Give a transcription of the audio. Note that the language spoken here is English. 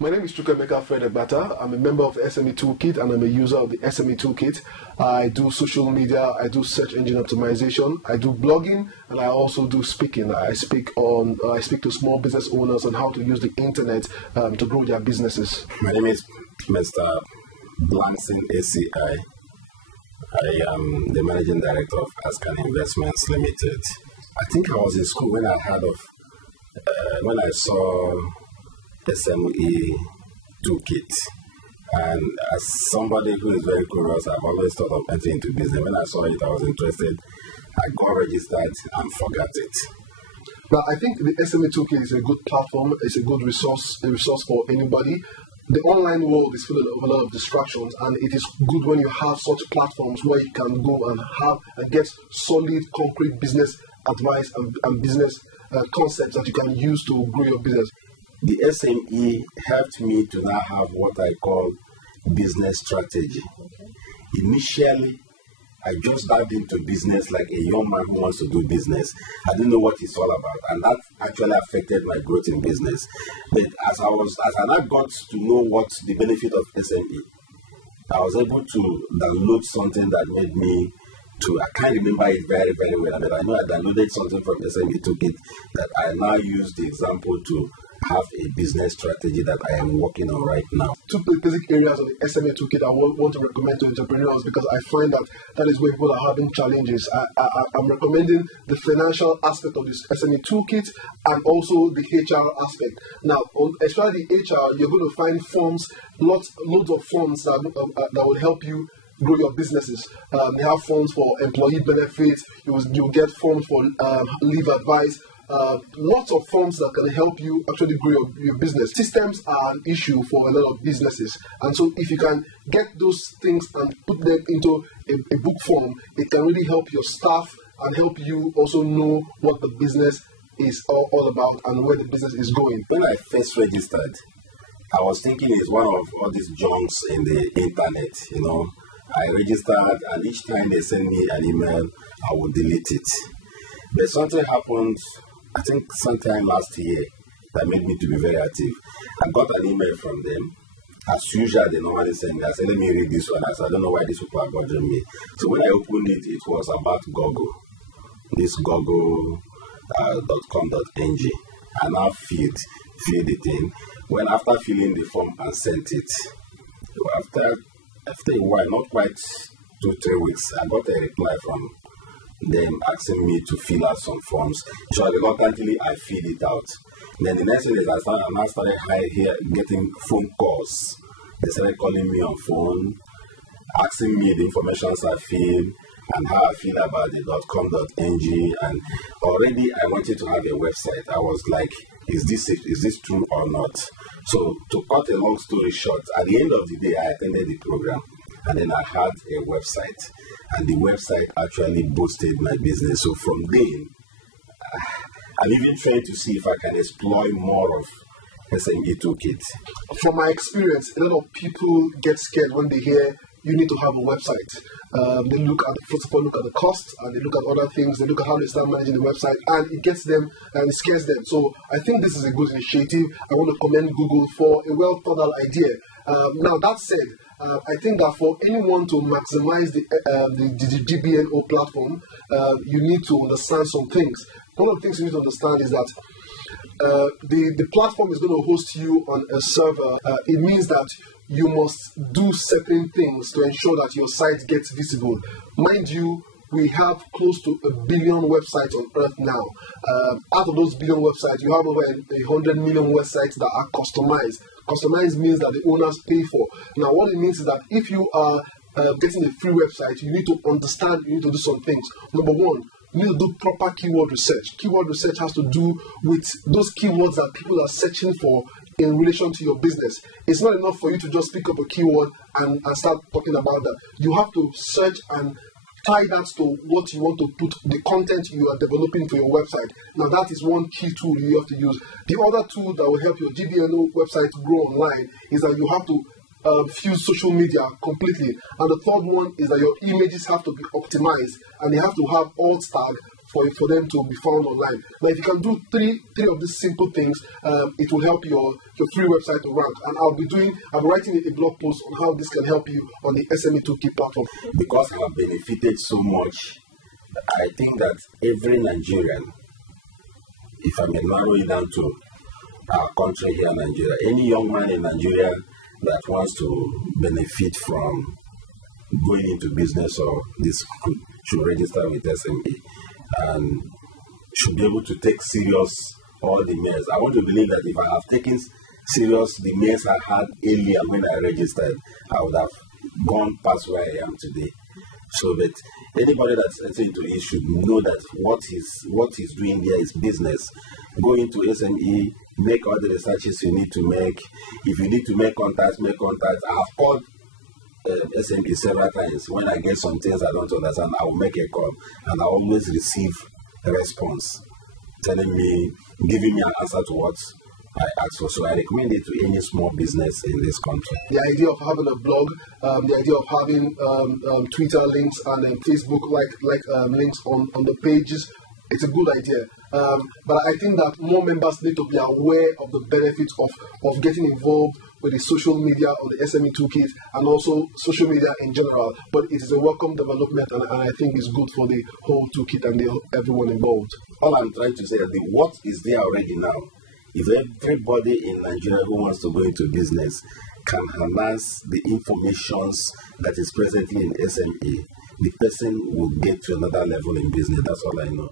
My name is Fred Bata. I'm a member of the SMEToolKit and I'm a user of the SMEToolKit. I do social media, I do search engine optimization, I do blogging, and I also do speaking. I speak to small business owners on how to use the internet to grow their businesses. My name is Mr. Blanson ACI. I am the managing director of Ascan Investments Limited. I think I was in school when I heard of when I saw SMEToolKit, and as somebody who is very curious, I've always thought of entering into business. When I saw it, I was interested. I got registered and forgot it. But I think the SMEToolKit is a good platform. It's a good resource for anybody. The online world is full of a lot of distractions, and it is good when you have such platforms where you can go and get solid, concrete business advice and business concepts that you can use to grow your business. The SME helped me to now have what I call business strategy. Initially, I just dived into business like a young man who wants to do business. I didn't know what it's all about, and that actually affected my growth in business. But as I now got to know what the benefit of SME, I was able to download something that made me I can't remember it very, very well, but I know I downloaded something from SMEToolKit that I now use the example to have a business strategy that I am working on right now. Two basic areas of the SMEToolKit I want to recommend to entrepreneurs, because I find that is where people are having challenges. I'm recommending the financial aspect of this SMEToolKit and also the HR aspect. Now, especially the HR, you're going to find forms, loads of forms that will help you grow your businesses. They have forms for employee benefits. You'll get forms for leave advice. Lots of forms that can help you actually grow your business. Systems are an issue for a lot of businesses, and so if you can get those things and put them into a book form, it can really help your staff and help you also know what the business is all about and where the business is going. When I first registered, I was thinking it's one of all these junks in the internet, I registered, and each time they send me an email, I would delete it. But something happened, I think sometime last year, that made me to be very active. I got an email from them. As usual, they normally send me. I said, let me read this one. I said, I don't know why these people are bothering me. So when I opened it, it was about Google. This Google.com.ng. I now filled it in. After filling the form and sent it, after a while, not quite 2-3 weeks, I got a reply from them asking me to fill out some forms. So reluctantly, I filled it out. Then the next thing is I started getting phone calls. They started calling me on phone, asking me the information I fill and how I feel about the .com.ng. And already I wanted to have a website. I was like, is this true or not? So to cut a long story short, at the end of the day, I attended the program, and then I had a website, and the website actually boosted my business. So from then, I'm even trying to see if I can exploit more of SMEToolKit. From my experience, a lot of people get scared when they hear you need to have a website. They first of all look at the costs, and they look at other things. They look at how they start managing the website, and it gets them and it scares them. So I think this is a good initiative. I want to commend Google for a well thought out idea. Now that said, I think that for anyone to maximize the GBNO platform, you need to understand some things. One of the things you need to understand is that the platform is going to host you on a server. It means that you must do certain things to ensure that your site gets visible. Mind you, we have close to 1 billion websites on earth now. Out of those billion websites, you have over 100 million websites that are customized. Customized means that the owners pay for. Now, what it means is that if you are getting a free website, you need to understand, you need to do some things. Number one, you need to do proper keyword research. Keyword research has to do with those keywords that people are searching for in relation to your business. It's not enough for you to just pick up a keyword and start talking about that. You have to search and tie that to what you want to put, the content you are developing for your website. Now that is one key tool you have to use. The other tool that will help your GBNO website grow online is that you have to fuse social media completely. And the third one is that your images have to be optimized, and they have to have alt tag for them to be found online. Now, if you can do three of these simple things, it will help your free website to rank. And I'll be writing a blog post on how this can help you on the SMEToolKit platform. Because I have benefited so much, I think that every Nigerian, if I may narrow it down to our country here in Nigeria, any young man in Nigeria that wants to benefit from going into business or this should register with SME and should be able to take serious all the measures. I want to believe that if I have taken serious the measures I had earlier when I registered, I would have gone past where I am today. So that anybody that's entering into it should know that what he's doing here is business. Go into SME, make all the researches you need to make. If you need to make contacts, make contacts. I have called SME several times. When I get some things I don't understand, I will make a call, and I always receive a response telling me, giving me an answer to what I asked for. So I recommend it to any small business in this country. The idea of having a blog, the idea of having Twitter links and Facebook links on the pages, it's a good idea. But I think that more members need to be aware of the benefits of getting involved with the social media on the SMEToolKit and also social media in general. But it is a welcome development, and I think it's good for the whole toolkit and everyone involved. All I'm trying to say is that what is there already now. If everybody in Nigeria who wants to go into business can harness the information that is presently in SME, the person will get to another level in business. That's all I know.